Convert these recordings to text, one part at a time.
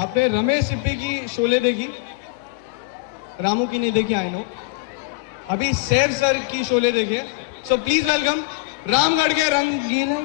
आपने रमेश सिप्पी की शोले देखी, रामू की नहीं देखी, आई नो। अभी सैफ सर की शोले देखिए। सो प्लीज वेलकम रामगढ़ के रंगीला।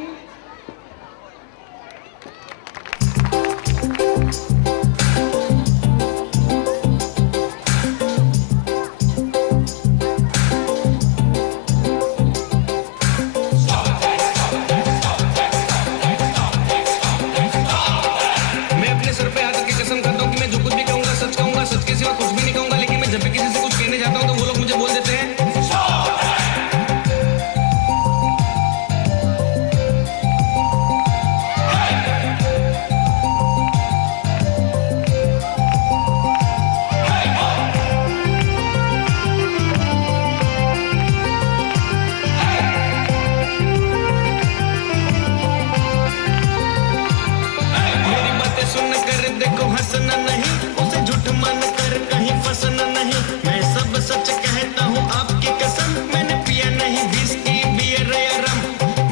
हंसना नहीं, उसे झूठ मान कर कहीं फंसना नहीं। मैं सब सच कहता हूँ आपकी कसम, मैंने पिया नहीं विस्की बियर या रम।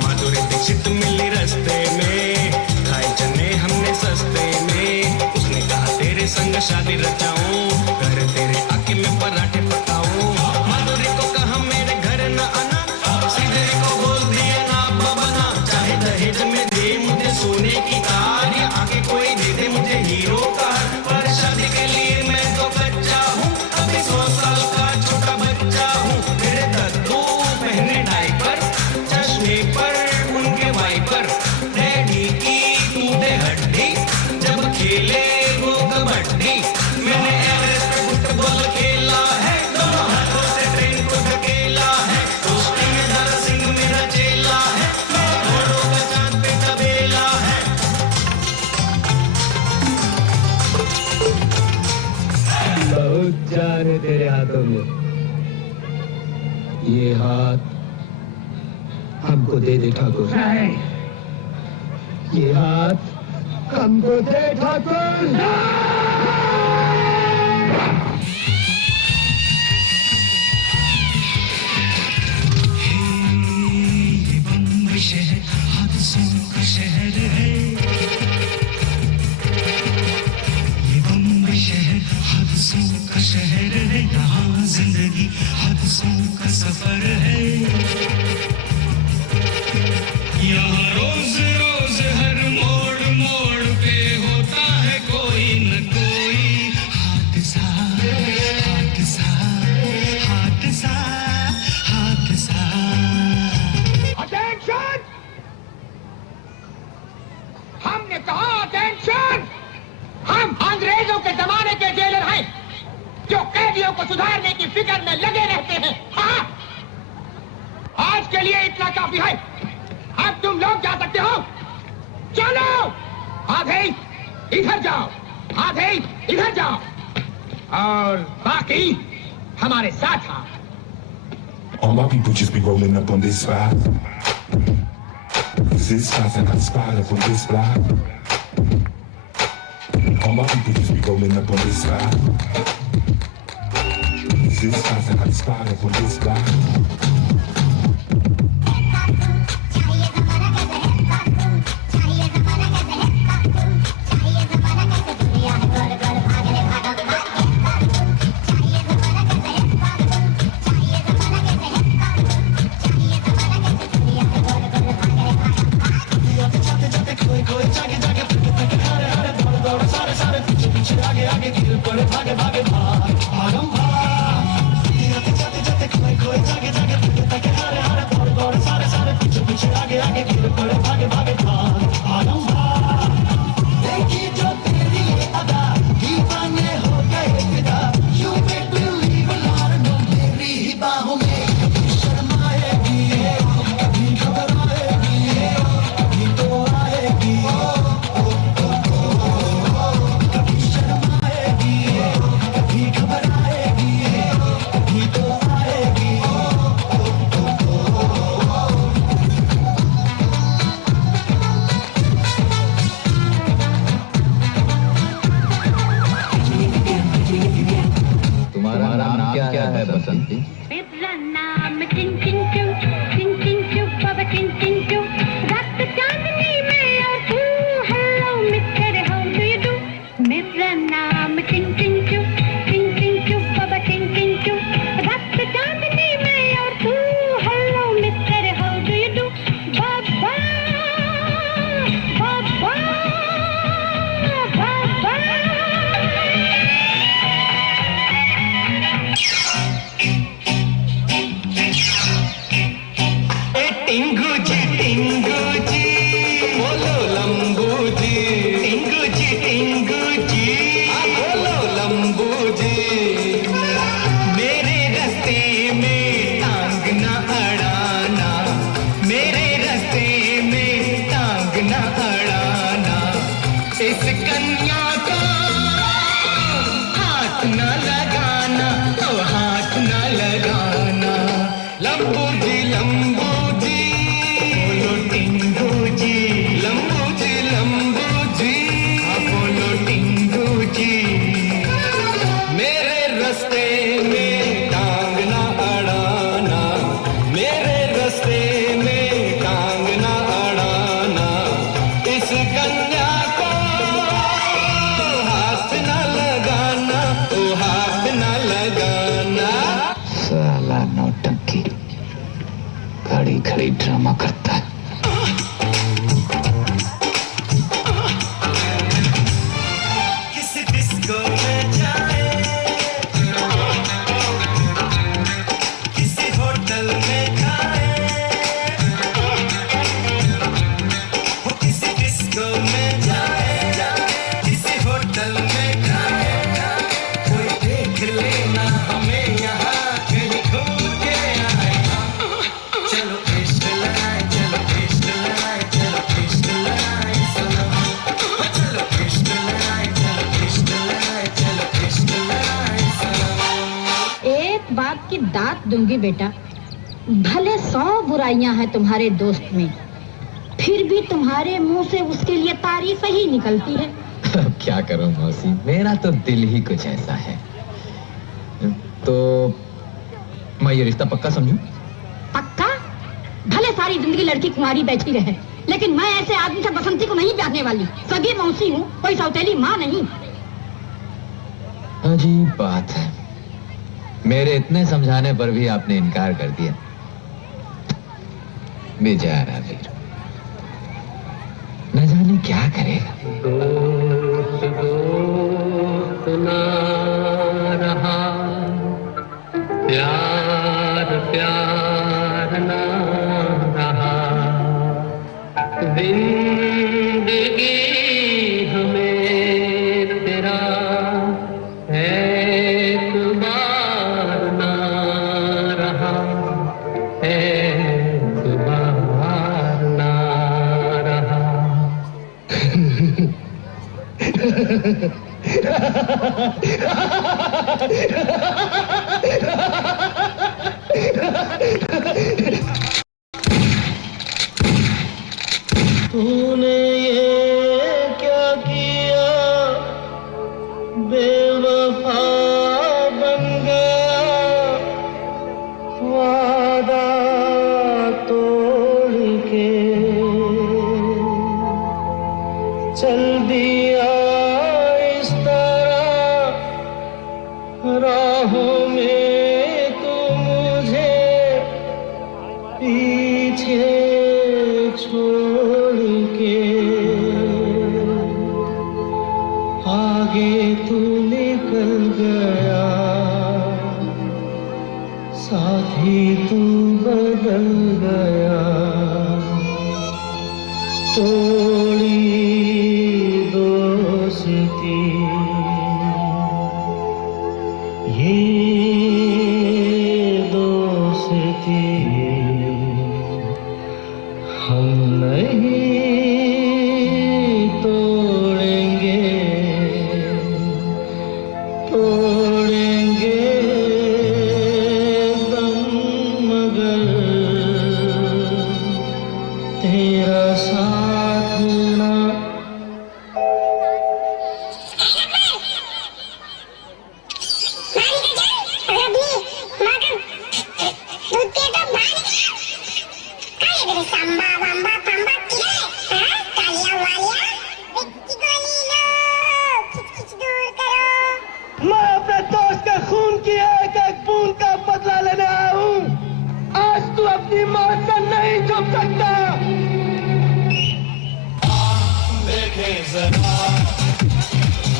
माधुरी दीक्षित मिली रास्ते में, खाए चने हमने सस्ते में। उसने कहा तेरे संग शादी रचाऊं, घर तेरे आके मैं पराठे पकाऊं। माधुरी को कहा मेरे घर न आना, श्रीदेवी को बोल दिया ना बना। चाहे दहेज में दे मुझे सोने की कार, या आके कोई दे दे मुझे हीरो का। पर शादी के लिए मैं तो कच्चा हूँ, अभी 100 साल का छोटा बच्चा हूँ। मेरे दद्दू पहने डायपर, चश्मे पर उनके वाइपर। डैडी की टूटे हड्डी, जब खेले वो कबड्डी। मैंने एवरेस्ट पे फुटबॉल खेला है, दोनों हाथों से ट्रेन को धकेला है। दोस्ती में दारा सिंह मेरा चेला है, मैं घोड़ों का चांद पे तबेला है। बहुत जान है तेरे हाथों में, ये हाथ हमको दे दे ठाकुर। ये हाथ हमको दे ठाकुर। ये बम्बई शहर हादसों का शहर है। ये बम्बई शहर हादसों का शहर है, यहाँ जिंदगी हादसों का सफर है। यहाँ रोज रोज हर मोड़ मोड़ पे होता है कोई न कोई हादसा, हादसा, हादसा, हादसा। अटेंशन! हमने कहा अटेंशन! हम अंग्रेजों के जमाने के जेलर हैं, जो कैदियों को सुधारने की फिक्र में लगे रहते हैं। हाँ? आज के लिए इतना काफी है, अब तुम लोग जा सकते हो। चलो आधे इधर जाओ, आधे इधर जाओ, और बाकी हमारे साथ आओ। All my people just be rolling up on this spot. This spot's a hot spot up on this block. All my people just be rolling up on this spot. This spot's a hot spot up on this block. भागे भागे भाग भागम भाग, जाते जाते खोए खोए जागे जागे इस कन्या को हाथ न लगाना, ओ हाथ न लगाना। लंबू जी बोलो टिंगू जी, लंबू जी बोलो टिंगू जी। मेरे रास्ते में टांग ना अड़ाना, मेरे रास्ते में टांग ना अड़ाना। इस कन्या को हाथ न लगाना, ओ हाथ न लगाना। साला नौटंकी खड़ी खड़ी ड्रामा करता है। किस डिस्को में जाए, किसी होटल में खाए, हो किसी डिस्को में जाए, किसी होटल में खाए। कोई देख लेना हमें यहाँ कहीं घूम के आए। चलो इश्क लगाए, चलो इश्क लगाए, चलो इश्क लगाए सनम। चलो इश्क लगाए, चलो इश्क लगाए, चलो इश्क लगाए सनम। एक बात की दात दूंगी बेटा, भले 100 बुराइयां हैं तुम्हारे दोस्त में, फिर भी तुम्हारे मुंह से उसके लिए तारीफ ही निकलती है। अब क्या करूं मौसी, मेरा तो दिल ही कुछ ऐसा है। तो मैं ये रिश्ता पक्का समझूं? पक्का? भले सारी जिंदगी लड़की कुंवारी बैठी रहे, लेकिन मैं ऐसे आदमी से बसंती को नहीं ब्याहने वाली। सगी मौसी हूँ, कोई सौतेली माँ नहीं। अजीब बात है, मेरे इतने समझाने पर भी आपने इनकार कर दिया। बेचारा वीर, न जाने क्या करेगा। दोस्त दोस्त ना रहा, प्यार प्यार ना रहा। जिंदगी हमें तेरा एतबार ना रहा, एतबार ना रहा। तूने ये क्या किया, बेवफा बन गया। वादा तोड़ के चल दिया इस तरह, राहों में तू मुझे पीछे छोड़ के। आगे तू निकल गया, साथी तू बदल गया। तोड़ी दोस्ती ये दोस्ती हम नहीं तोड़ेंगे, तोड़ेंगे दम मगर तेरा साथ ना। मैं अपने दोस्त के खून की एक एक बूंद का बदला लेने आया हूँ। आज तू अपनी मौत से नहीं झुक सकता। देखे जरा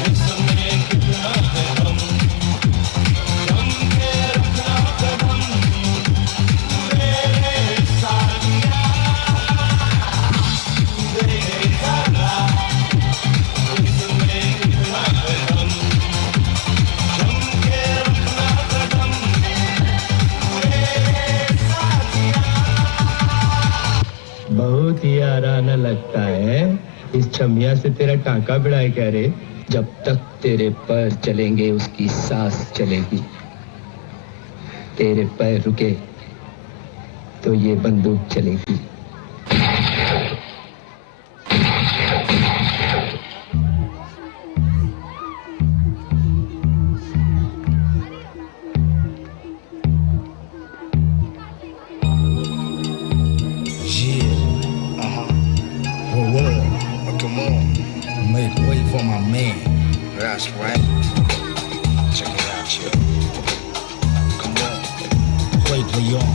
इसमें कितना है हम के रखना कदम मेरे साथिया। देखे जरा इसमें कितना है हम के रखना कदम मेरे साथिया। बहुत ही आराना लगता है इस छमिया से तेरा टांका भिड़ाए क्या रे? जब तक तेरे पैर चलेंगे उसकी सांस चलेगी। तेरे पैर रुके तो ये बंदूक चलेगी। Come on, make way for my man. That's right. Check it out, yo. Come on, wait, Leon.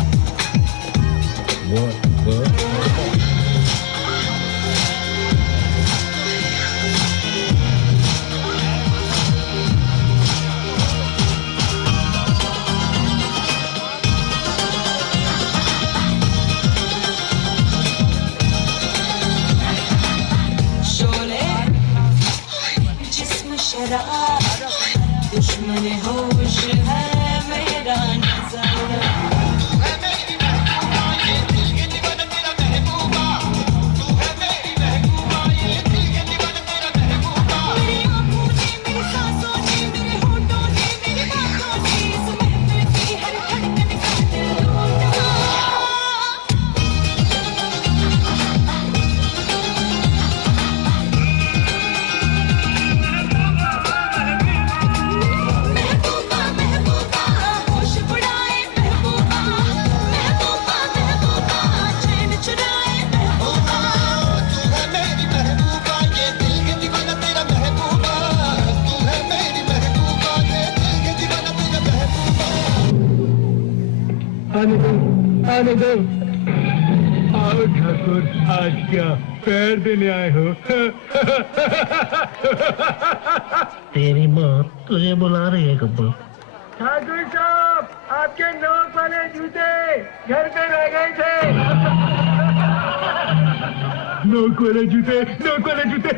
What? Come on. दुश्मन होश है मेरा नजारा। आने दो। आओ ठाकुर, आज क्या पैर देने आए हो? तेरी माँ तुझे बुला रही है गब्बर। ठाकुर साहब, आपके नोक वाले जूते घर पे रह गए थे। नोक वाले जूते, नोक वाले जूते,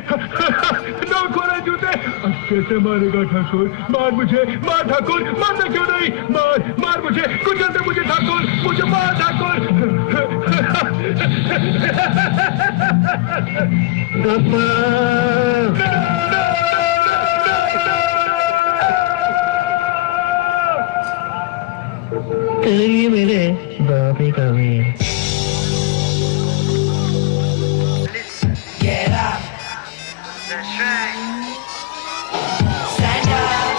नोक वाले जूते। अब कैसे मारेगा ठाकुर? मार मुझे, मार ठाकुर, मारना क्यों नहीं? मार, मार मुझे, कुचल दे मुझे ठाकुर, मुझे मार ठाकुर। तेरे लिए मेरे बाप ही काफी है। Get up. That's right. Stand up.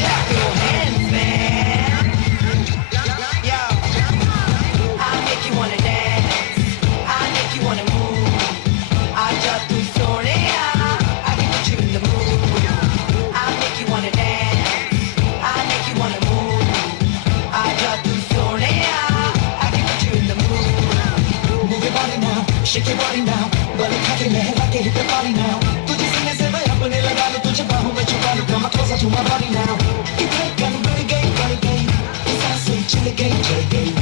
Clap your hands, man. Yo, I make you wanna dance. I make you wanna move. I just do sorry. I can put you in the mood. I make you wanna dance. I make you wanna move. I just do sorry. I can put you in the mood. Move your body now, shake your body now. बड़े खाते लहरा के hit the body now. तुझे सीने से मैं अपने लगा लूं, तुझे बाहों में छुपा लूं. Come closer to my body now. कि धड़कन बढ़ गई, ये सांसें चल गई, चल गई.